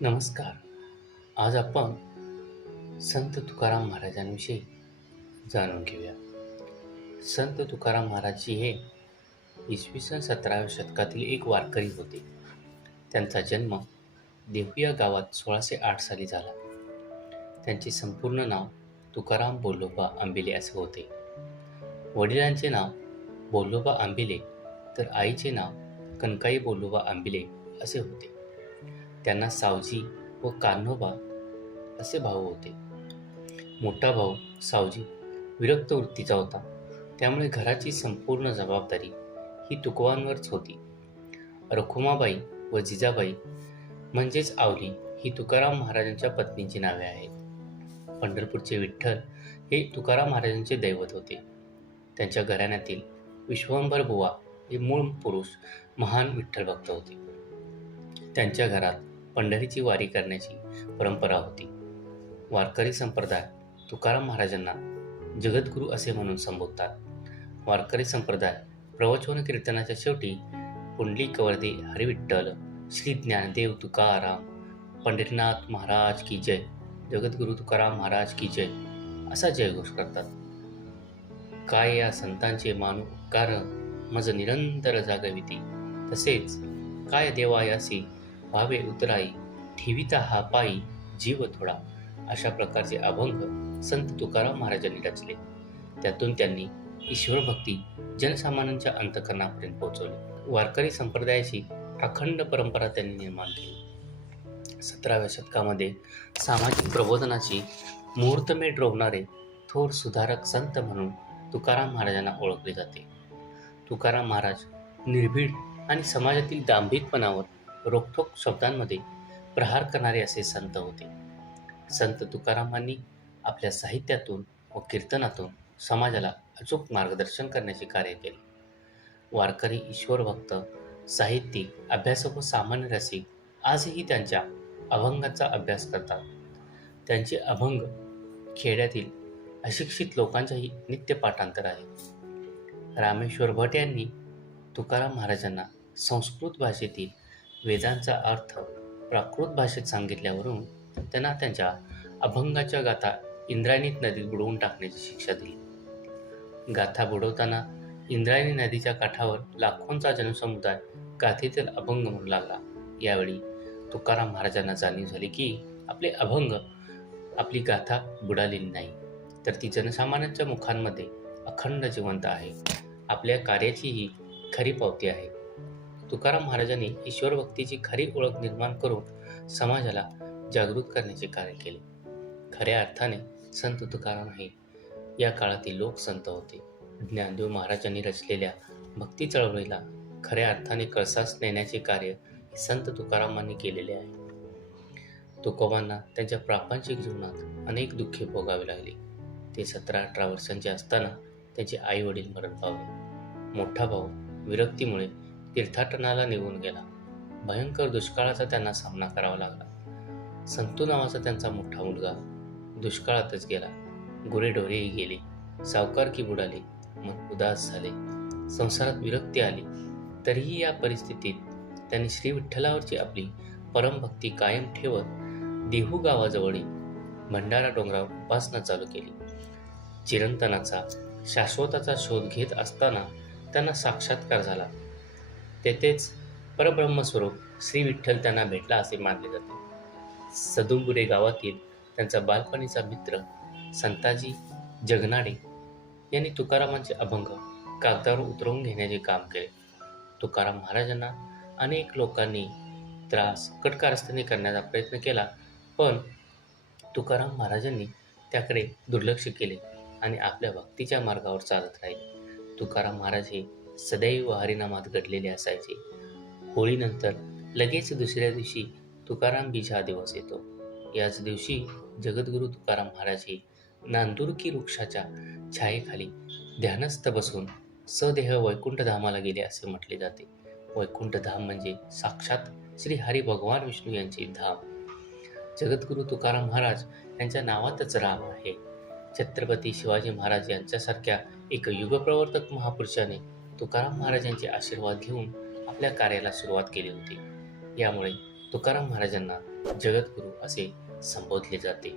नमस्कार. आज आपण संत तुकाराम महाराजांविषयी जाणून घेऊया. संत तुकाराम महाराज हे इसवी सन 17व्या शतकातील एक वारकरी होते. त्यांचा जन्म देहू या गावात 1608 साली झाला. त्यांचे संपूर्ण नाव तुकाराम बोल्लोबा आंबिले असे होते. वडिलांचे नाव बोल्लोबा आंबिले तर आईचे नाव कनकाई बोल्लोबा आंबिले असे होते. त्यांना सावजी व कान्होबा असे भाऊ होते. मोठा भाऊ सावजी विरक्त वृत्तीचा होता, त्यामुळे घराची संपूर्ण जबाबदारी ही तुकोबांवरच होती. रखुमाबाई व जिजाबाई म्हणजेच आवली ही तुकाराम महाराजांच्या पत्नींची नावे आहेत. पंढरपूरचे विठ्ठल हे तुकाराम महाराजांचे दैवत होते. त्यांच्या घराण्यातील विश्वंभर बुवा हे मूळ पुरुष महान विठ्ठल भक्त होते. त्यांच्या घरात पंढरीची वारी करण्याची परंपरा होती. वारकरी संप्रदाय तुकाराम महाराजांना जगद्गुरू असे म्हणून संबोधतात. वारकरी संप्रदाय प्रवचन कीर्तनाच्या शेवटी पुंडलिक वरदे हरिविठ्ठल श्री ज्ञानदेव तुकाराम पंढरीनाथ महाराज की जय, जगद्गुरू तुकाराम महाराज की जय असा जयघोष करतात. काय या संतांचे मानू उपकार मज निरंतर जागविती, तसेच काय देवायासी भावे उतराई ठेविता हा पायी जीव थोडा, अशा प्रकारचे अभंग संत तुकाराम महाराजांनी रचले. त्यातून त्यांनी ईश्वर भक्ती जनसामान्यांच्या अंतःकरणापर्यंत पोहोचवली. वारकरी संप्रदायाची अखंड परंपरा त्यांनी निर्माण केली. 17व्या शतकामध्ये सामाजिक प्रबोधनाची मुहूर्तमेढ रोवणारे थोर सुधारक संत म्हणून तुकाराम महाराजांना ओळखले जाते. तुकाराम महाराज निर्भीड आणि समाजातील दांभिकपणावर रोखठोक शब्दांमध्ये प्रहार करणारे असे संत होते. संत तुकारामांनी आपल्या साहित्यातून व कीर्तनातून समाजाला अचूक मार्गदर्शन करण्याचे कार्य केले. वारकरी ईश्वरभक्त साहित्यिक अभ्यासक व सामान्य रसिक आजही त्यांच्या अभंगाचा अभ्यास करतात. त्यांचे अभंग खेड्यातील अशिक्षित लोकांच्याही नित्य पाठांतर आहे. रामेश्वर भट यांनी तुकाराम महाराजांना संस्कृत भाषेतील वेदांचा अर्थ प्राकृत भाषेत सांगितल्यावरून त्यांना त्यांच्या अभंगाच्या गाथा इंद्रायणी नदीत बुडवून टाकण्याची शिक्षा दिली. गाथा बुडवताना इंद्रायणी नदीच्या काठावर लाखोंचा जनसमुदाय गाथेतील अभंग म्हणू लागला. यावेळी तुकाराम महाराजांना जाणीव झाली की आपले अभंग, आपली गाथा बुडालेली नाही, तर ती जनसामान्यांच्या मुखांमध्ये अखंड जिवंत आहे. आपल्या कार्याची ही खरी पावती आहे. तुकाराम महाराजांनी ईश्वरभक्तीची खरी ओळख निर्माण करून समाजाला जागृत करण्याचे कार्य केले. खऱ्या अर्थाने संत तुकाराम हे या काळातील लोकसंत होते. ज्ञानदेव महाराजांनी रचलेल्या भक्ती चळवळीला खऱ्या अर्थाने कळसास नेण्याचे कार्य संत तुकारामांनी केलेले आहे. तुकोबांना त्यांच्या प्रापंचिक जीवनात अनेक दुःखे भोगावी लागली. ते 17-18 वर्षांचे असताना त्यांचे आई वडील मरण पावले. मोठा भाऊ विरक्तीमुळे तीर्थाटनाला निघून गेला. भयंकर दुष्काळाचा त्यांना सामना करावा लागला. संतू नावाचा त्यांचा मोठा मुलगा दुष्काळातच गेला. गुरेढोरेही गेले. सावकारकी बुडाली. मन उदास झाले. संसारात विरक्ती आली. तरीही या परिस्थितीत त्यांनी श्री विठ्ठलावरची आपली परमभक्ती कायम ठेवत देहू गावाजवळी भंडारा डोंगरावर उपासना चालू केली. चिरंतनाचा शाश्वताचा शोध घेत असताना त्यांना साक्षात्कार झाला. तेथेच परब्रह्मस्वरूप श्री विठ्ठल त्यांना भेटला असे मानले जाते. सदुंबुरे गावातील त्यांचा बालपणीचा मित्र संताजी जगनाडे यांनी तुकारामांचे अभंग कागदावर उतरवून घेण्याचे काम केले. तुकाराम महाराजांना अनेक लोकांनी त्रास कटकारस्थानी करण्याचा प्रयत्न केला, पण तुकाराम महाराजांनी त्याकडे दुर्लक्ष केले आणि आपल्या भक्तीच्या मार्गावर चालत राहिले. तुकाराम महाराज हे सदैव हरिनामात घडलेले असायचे. होळीनंतर लगेच दुसऱ्या दिवशी तुकाराम बीज हा दिवस येतो. याच दिवशी जगद्गुरू तुकाराम महाराज हे नांदुरकी वृक्षाच्या छायेखाली ध्यानस्थ बसून सदेह वैकुंठधामाला गेले असे म्हटले जाते. वैकुंठधाम म्हणजे साक्षात श्री हरी भगवान विष्णू यांचे धाम. जगद्गुरू तुकाराम महाराज यांच्या नावातच राम आहे. छत्रपती शिवाजी महाराज यांच्यासारख्या एक युगप्रवर्तक महापुरुषाने तुकाराम महाराजांचे आशीर्वाद घेऊन आपल्या कार्याला सुरुवात केली होती. यामुळे तुकाराम महाराजांना जगद्गुरू असे संबोधले जाते.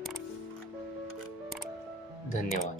धन्यवाद.